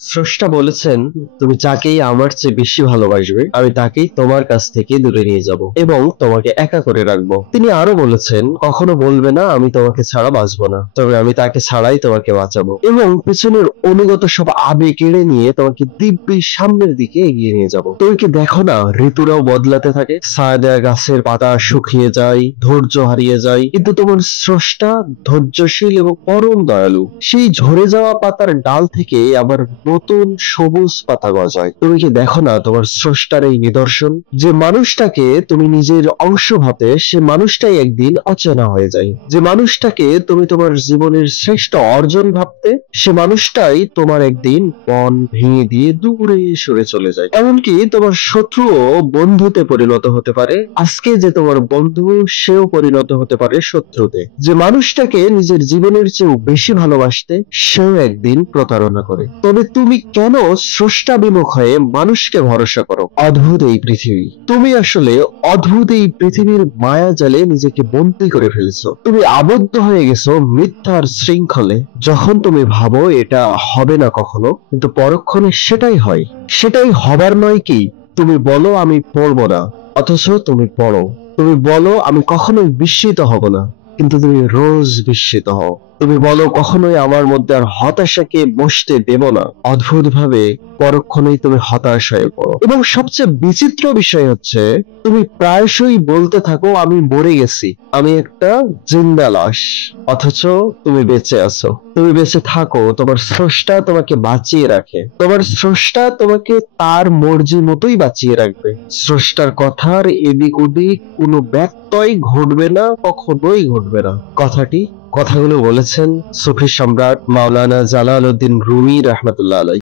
স্রষ্টা বলেছেন, তুমি যাকেই আমার চেয়ে বেশি ভালোবাসবে আমি তাকেই তোমার কাছ থেকে দূরে নিয়ে যাব এবং তোমাকে একা করে রাখবো। তিনি আরো বলেছেন, কখনো বলবে না আমি তোমাকে ছাড়া বাঁচবো না, তবে আমি তাকে ছাড়াই তোমাকে বাঁচাবো এবং পেছনের অনুগত সব আবেগ কেড়ে নিয়ে তোমাকে দিব্যি সামনের দিকে এগিয়ে নিয়ে যাব। তুমি কি দেখো না, ঋতুরাও বদলাতে থাকে, ছায়া দেয়া গাছের পাতা শুকিয়ে যায়, ধৈর্য হারিয়ে যায়, কিন্তু তোমার স্রষ্টা ধৈর্যশীল এবং পরম দয়ালু। সেই ঝরে যাওয়া পাতার ডাল থেকে আবার নতুন সবুজ পাতা গজায়। তুমি কি দেখো না তোমার স্রষ্টার এই নিদর্শন, যে মানুষটাকে তুমি নিজের অংশ ভাবতে সে মানুষটাই একদিন অচেনা হয়ে যায়, যে মানুষটাকে তুমি তোমার জীবনের শ্রেষ্ঠ অর্জন ভাবতে সে মানুষটাই তোমার একদিন মন ভেঙে দিয়ে দূরে সরে চলে যায়। এমনকি তোমার শত্রুও বন্ধুতে পরিণত হতে পারে, আজকে যে তোমার বন্ধু সেও পরিণত হতে পারে শত্রুতে। যে মানুষটাকে নিজের জীবনের চেয়েও বেশি ভালোবাসতে সেও একদিন প্রতারণা করে। তবে তুমি কেন স্রষ্টা বিমুখ হয়ে মানুষকে ভরসা করো? অদ্ভুত এই পৃথিবী, তুমি আসলে অদ্ভুত এই পৃথিবীর মায়া জালে নিজেকে বন্দী করে ফেলেছো। তুমি আবদ্ধ হয়ে গেছো মিথ্যার শৃঙ্খলে। যখন তুমি ভাবো এটা হবে না কখনো, কিন্তু পরক্ষণে সেটাই হয়। সেটাই হবার নয় কি? তুমি বলো আমি পড়বো না, অথচ তুমি পড়ো। তুমি বলো আমি কখনোই বিস্মিত হব না, কিন্তু তুমি রোজ বিস্মিত হও। তুমি বলো কখনোই আমার মধ্যে আর হতাশাকে বসতে দেব না, অদ্ভুতভাবে পরক্ষণেই তুমি হতাশ হয়ে পড়ো। এবং সবচেয়ে বিচিত্র বিষয় হচ্ছে, তুমি প্রায়শই বলতে থাকো আমি মরে গেছি, আমি একটা জিন্দা লাশ, অথচ তুমি বেঁচে আছো। তুমি বেঁচে থাকো, তোমার স্রষ্টা তোমাকে বাঁচিয়ে রাখে। তোমার স্রষ্টা তোমাকে তার মর্জি মতোই বাঁচিয়ে রাখবে। স্রষ্টার কথার এদিক ওদিক কোনো ব্যত্যয় ঘটবে না, কখনোই ঘটবে না। কথাগুলো বলেছেন সুফি সম্রাট মাওলানা জালালউদ্দিন রুমি রহমতুল্লাহ আলাইহি।